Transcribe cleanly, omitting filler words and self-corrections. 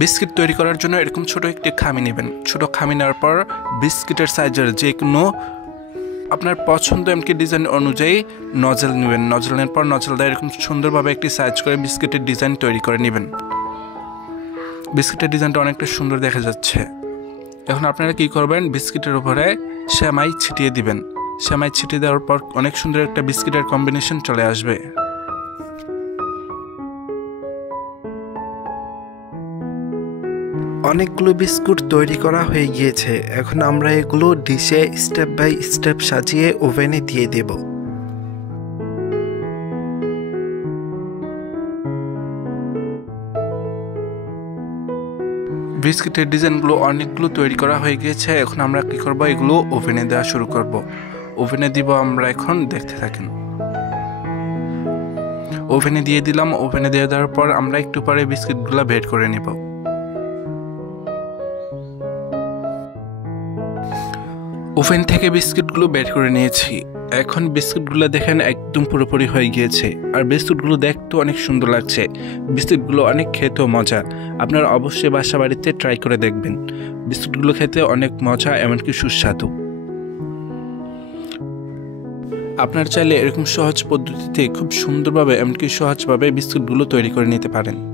Biscuit তৈরি করার জন্য এরকম ছোট একটি খামি নেবেন। ছোট খামি নেওয়ার পর বিস্কিটের সাইজের যে কোনো আপনার পছন্দ এমনকি ডিজাইন অনুযায়ী নজেল নেবেন। নজেল নেওয়ার পর নজেল দিয়ে এরকম সুন্দরভাবে একটি সাইজ করে বিস্কিটের ডিজাইন তৈরি করে নেবেন। বিস্কিটের ডিজাইনটা অনেকটা সুন্দর দেখা যাচ্ছে। এখন আপনারা কি করবেন, বিস্কিটের উপরে সেমাই ছিটিয়ে দিবেন। সেমাই ছিটিয়ে দেওয়ার পর অনেক সুন্দর একটা বিস্কিটের কম্বিনেশন চলে আসবে। অনেকগুলো বিস্কুট তৈরি করা হয়ে গিয়েছে। এখন আমরা এগুলো ডিশে স্টেপ বাই স্টেপ সাজিয়ে ওভেনে দিয়ে দেব। বিস্কিটের ডিজাইনগুলো অনেকগুলো তৈরি করা হয়ে গিয়েছে। এখন আমরা কি করব, এগুলো ওভেনে দেওয়া শুরু করব। ওভেনে দিব আমরা, এখন দেখতে থাকেন। ওভেনে দিয়ে দিলাম। ওভেনে দিয়ে দেওয়ার পর আমরা একটু পরে বিস্কিটগুলো বের করে নেব। ওভেন থেকে বিস্কিটগুলো বের করে নিয়েছি। এখন বিস্কুটগুলো দেখেন একদম পুরোপুরি হয়ে গিয়েছে, আর বিস্কুটগুলো দেখতে অনেক সুন্দর লাগছে। বিস্কুটগুলো অনেক খেতেও মজা। আপনারা অবশ্যই বাসা বাড়িতে ট্রাই করে দেখবেন। বিস্কুটগুলো খেতে অনেক মজা, এমনকি সুস্বাদু। আপনার চাইলে এরকম সহজ পদ্ধতিতে খুব সুন্দরভাবে এমনকি সহজভাবে বিস্কুটগুলো তৈরি করে নিতে পারেন।